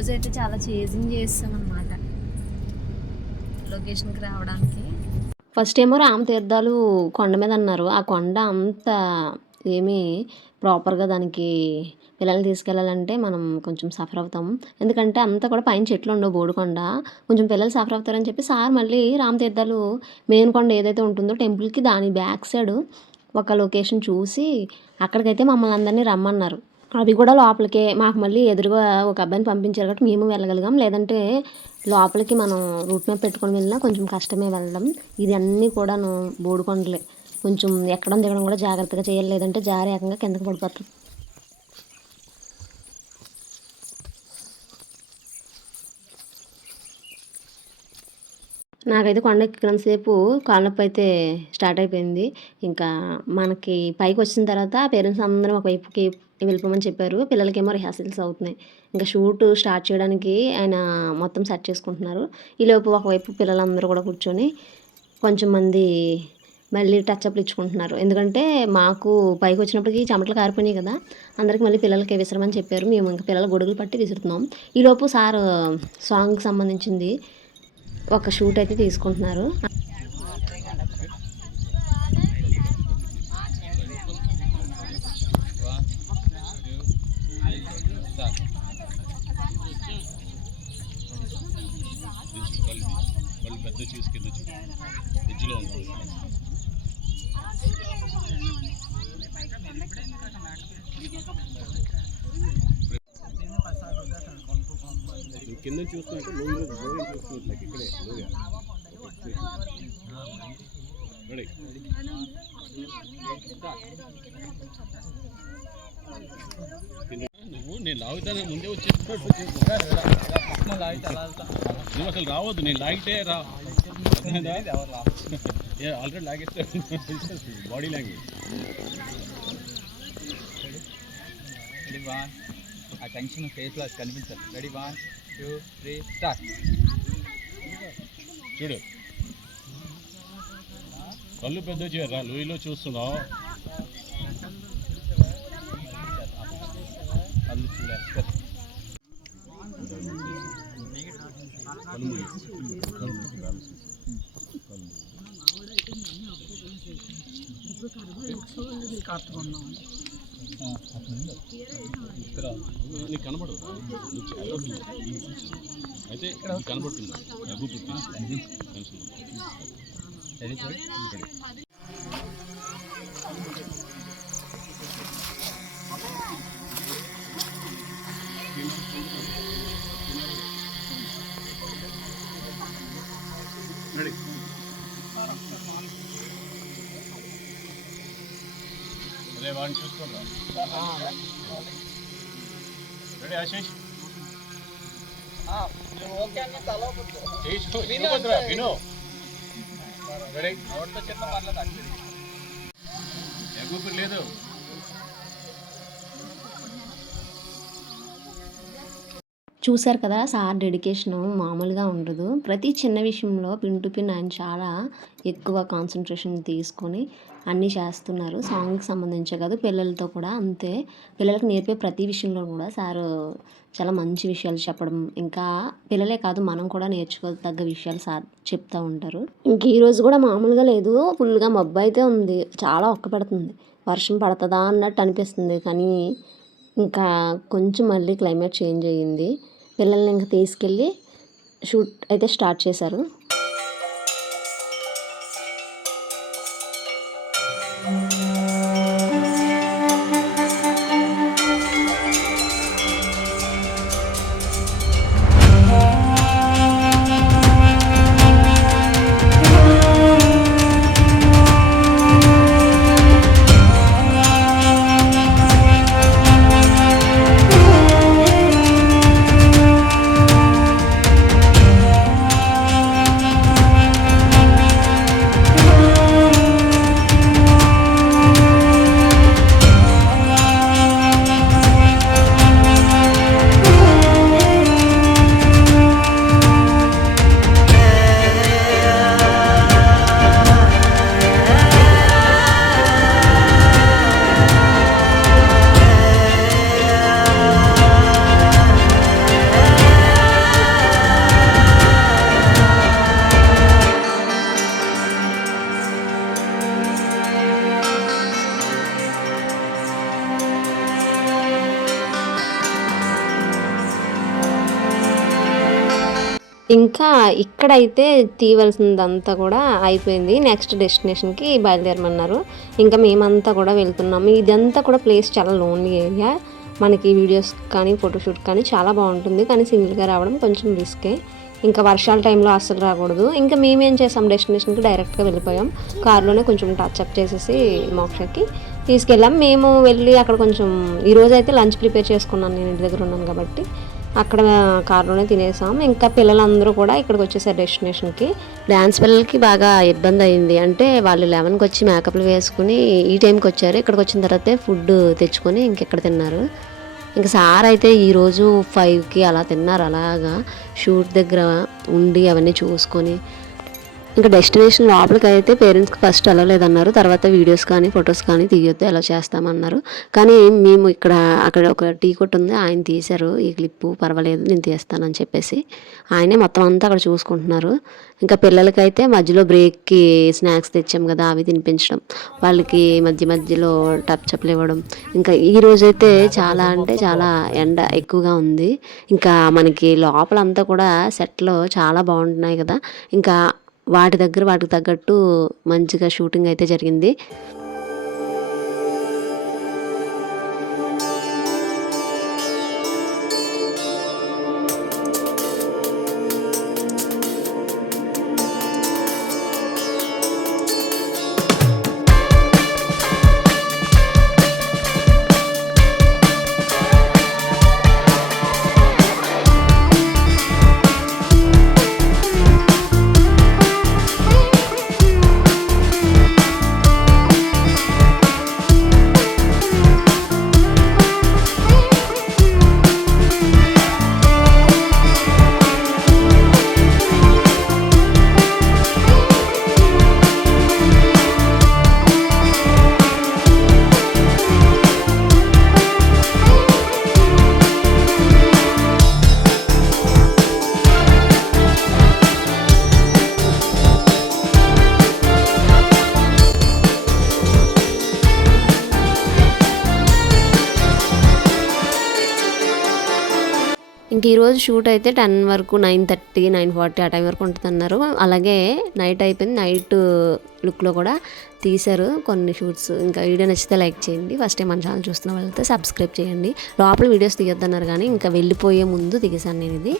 ఈరోజైతే చాలా చేజింగ్ చేస్తాం అన్నమాట లొకేషన్కి రావడానికి. ఫస్ట్ ఏమో రామతీర్థాలు కొండ మీద అన్నారు. ఆ కొండ అంత ఏమీ ప్రాపర్గా దానికి పిల్లల్ని తీసుకెళ్ళాలంటే మనం కొంచెం సఫర్ అవుతాం. ఎందుకంటే అంతా కూడా పైన చెట్లు ఉండవు, బోడికొండ. కొంచెం పిల్లలు సఫర్ అవుతారని చెప్పి సార్ మళ్ళీ రామతీర్థాలు మెయిన్ కొండ ఏదైతే ఉంటుందో టెంపుల్కి దాని బ్యాక్ సైడ్ ఒక లొకేషన్ చూసి అక్కడికైతే మమ్మల్ని అందరినీ రమ్మన్నారు. అది కూడా లోపలికే. మాకు మళ్ళీ ఎదురుగా ఒక అబ్బాయిని పంపించారు కాబట్టి మేము వెళ్ళగలిగాం. లేదంటే లోపలికి మనం రూట్ మ్యాప్ పెట్టుకొని వెళ్ళినా కొంచెం కష్టమే వెళ్ళడం. ఇది అన్నీ కూడాను బోడికొండలే. కొంచెం ఎక్కడం దిగడం కూడా జాగ్రత్తగా చేయాలి, లేదంటే జారి ఏకంగా కిందకి పడిపోతాం. నాకైతే కొండ ఎక్కినంతసేపు కాళ్ళ నొప్పి అయితే స్టార్ట్ అయిపోయింది. ఇంకా మనకి పైకి వచ్చిన తర్వాత పేరెంట్స్ అందరం ఒకవైపుకి వెళ్ళిపోమని చెప్పారు. పిల్లలకేమో రిహార్సల్స్ అవుతున్నాయి. ఇంకా షూట్ స్టార్ట్ చేయడానికి ఆయన మొత్తం సెట్ చేసుకుంటున్నారు. ఈలోపు ఒకవైపు పిల్లలందరూ కూడా కూర్చొని కొంచెం మంది మళ్ళీ టచ్అప్లు ఇచ్చుకుంటున్నారు. ఎందుకంటే మాకు పైకి వచ్చినప్పటికి చెమటలు కారిపోయినాయి కదా, అందరికి మళ్ళీ పిల్లలకి విసరమని చెప్పారు. మేము ఇంకా పిల్లల గొడుగులు పట్టి విసురుతున్నాం. ఈలోపు సార్ సాంగ్కి సంబంధించింది ఒక షూట్ అయితే తీసుకుంటున్నారు. కింద చూస్తున్నట్టు చూస్తున్నట్టు ఇక్కడే నువ్వు నేను లాగుతానే ముందే వచ్చేస్తున్నాడు. నువ్వు అసలు రావద్దు, నేను లాగితే రా. ఆల్రెడీ లాగేస్తాను. Body language. ఆ టెన్షన్ ఫేస్లో కనిపించాలి. Ready 1 2 3 start. చూడు, కళ్ళు పెద్ద చేయరా, లూయిలో చూస్తున్నావు. కళ్ళు చూడాలి. నీకు కనబడదు, అయితే కనబడుతుంది. రెడీ అదే వాడిని చూసుకోరా. రెడీ ఆశీష్? విను. రెడీ? చిన్న పర్లేదు, ఎగుపు లేదు. చూశారు కదా, సార్ డెడికేషను మామూలుగా ఉండదు. ప్రతి చిన్న విషయంలో పిన్ టు పిన్ ఆయన చాలా ఎక్కువ కాన్సన్ట్రేషన్ తీసుకొని అన్నీ చేస్తున్నారు. సాంగ్కి సంబంధించే కాదు, పిల్లలతో కూడా అంతే. పిల్లలకు నేర్పే ప్రతి విషయంలో కూడా సారు చాలా మంచి విషయాలు చెప్పడం, ఇంకా పిల్లలే కాదు మనం కూడా నేర్చుకోదగ్గ విషయాలు సార్ చెప్తూ ఉంటారు. ఇంక ఈరోజు కూడా మామూలుగా లేదు, ఫుల్గా మబ్బు అయితే ఉంది, చాలా ఒక్కపెడుతుంది. వర్షం పడుతుందా అన్నట్టు అనిపిస్తుంది. కానీ ఇంకా కొంచెం మళ్ళీ క్లైమేట్ చేంజ్ అయ్యింది. పిల్లల్ని ఇంకా తీసుకెళ్ళి షూట్ అయితే స్టార్ట్ చేశారు. ఇంకా ఇక్కడైతే తీయవలసిందంతా కూడా అయిపోయింది. నెక్స్ట్ డెస్టినేషన్‌కి బయలుదేరమన్నారు. ఇంకా మేమంతా కూడా వెళ్తున్నాము. ఇదంతా కూడా ప్లేస్ చాలా లోన్లీ ఏరియా. మనకి వీడియోస్ కానీ, ఫోటోషూట్ కానీ చాలా బాగుంటుంది. కానీ సింగిల్‌గా రావడం కొంచెం రిస్కే. ఇంకా వర్షాల టైంలో అస్సలు రాకూడదు. ఇంకా మేమేం చేసాం, డెస్టినేషన్‌కి డైరెక్ట్‌గా వెళ్ళిపోయాం. కార్‌లోనే కొంచెం టచ్అప్ చేసేసి మోక్షకి తీసుకెళ్ళాం. మేము వెళ్ళి అక్కడ కొంచెం ఈరోజైతే లంచ్ ప్రిపేర్ చేసుకున్నాను, నేను ఇంటి దగ్గర ఉన్నాను కాబట్టి. అక్కడ కార్లోనే తినేసాం. ఇంకా పిల్లలందరూ కూడా ఇక్కడికి వచ్చేసారు డెస్టినేషన్‌కి. డాన్స్ పిల్లలకి బాగా ఇబ్బంది అయింది. అంటే వాళ్ళు 11కి వచ్చి మేకప్‌లు వేసుకుని ఈ టైంకి వచ్చారు. ఇక్కడికి వచ్చిన తర్వాతే ఫుడ్ తెచ్చుకొని ఇంకెక్కడ తిన్నారు. ఇంక సార్ అయితే ఈరోజు 5కి అలా తిన్నారు. అలాగా షూట్ దగ్గర ఉండి అవన్నీ చూసుకొని ఇంకా డెస్టినేషన్ లోపలికి అయితే పేరెంట్స్కి ఫస్ట్ వెళ్ళలేదన్నారు. తర్వాత వీడియోస్ కానీ ఫొటోస్ కానీ తీయొద్దు, ఎలా చేస్తామన్నారు. కానీ మేము అక్కడ ఒక టీ కొట్టు ఉంది, ఆయన తీశారు ఈ క్లిప్పు. పర్వాలేదు నేను తీస్తానని చెప్పేసి ఆయనే మొత్తం అంతా అక్కడ చూసుకుంటున్నారు. ఇంకా పిల్లలకైతే మధ్యలో బ్రేక్కి స్నాక్స్ తెచ్చాం కదా, అవి తినిపించడం, వాళ్ళకి మధ్య మధ్యలో టచ్అప్లు ఇవ్వడం. ఇంకా ఈ రోజైతే చాలా అంటే చాలా ఎండ ఎక్కువగా ఉంది. ఇంకా మనకి లోపలంతా కూడా సెట్లో చాలా బాగుంటున్నాయి కదా, ఇంకా వాటికి తగ్గట్టు మంచిగా షూటింగ్ అయితే జరిగింది. ఇంక ఈరోజు షూట్ అయితే 10 వరకు, 9:30, 9:40 ఆ టైం వరకు ఉంటుందన్నారు. అలాగే నైట్ అయిపోయింది. నైట్ లుక్లో కూడా తీశారు కొన్ని షూట్స్. ఇంకా వీడియో నచ్చితే లైక్ చేయండి. ఫస్ట్ టైం మన ఛానల్ చూస్తున్న వాళ్ళైతే సబ్స్క్రైబ్ చేయండి. లోపల వీడియోస్ తీయొద్దన్నారు కానీ ఇంకా వెళ్ళిపోయే ముందు తీసాను నేను ఇది.